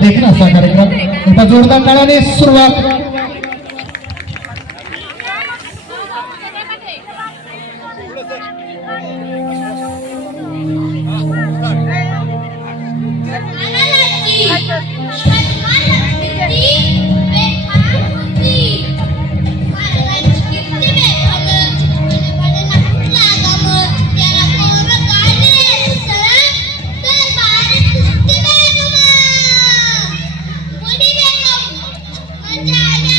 देखील असता कार्यक्रम. आता जोरदार काळाने सुरुवात. 안녕 하.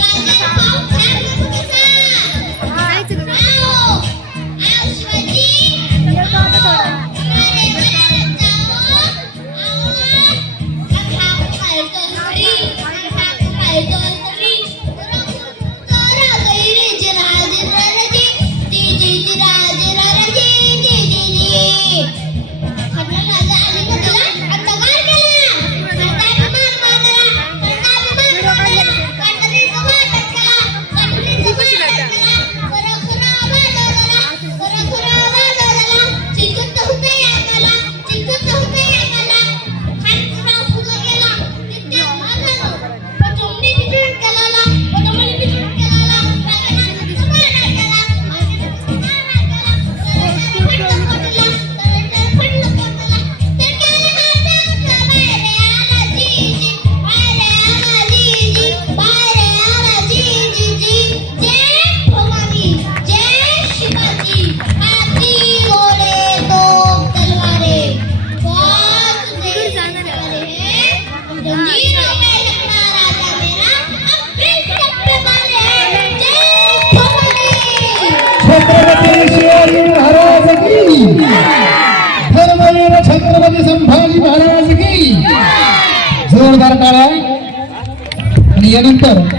Thank you. जोरदार टाळा आणि यानंतर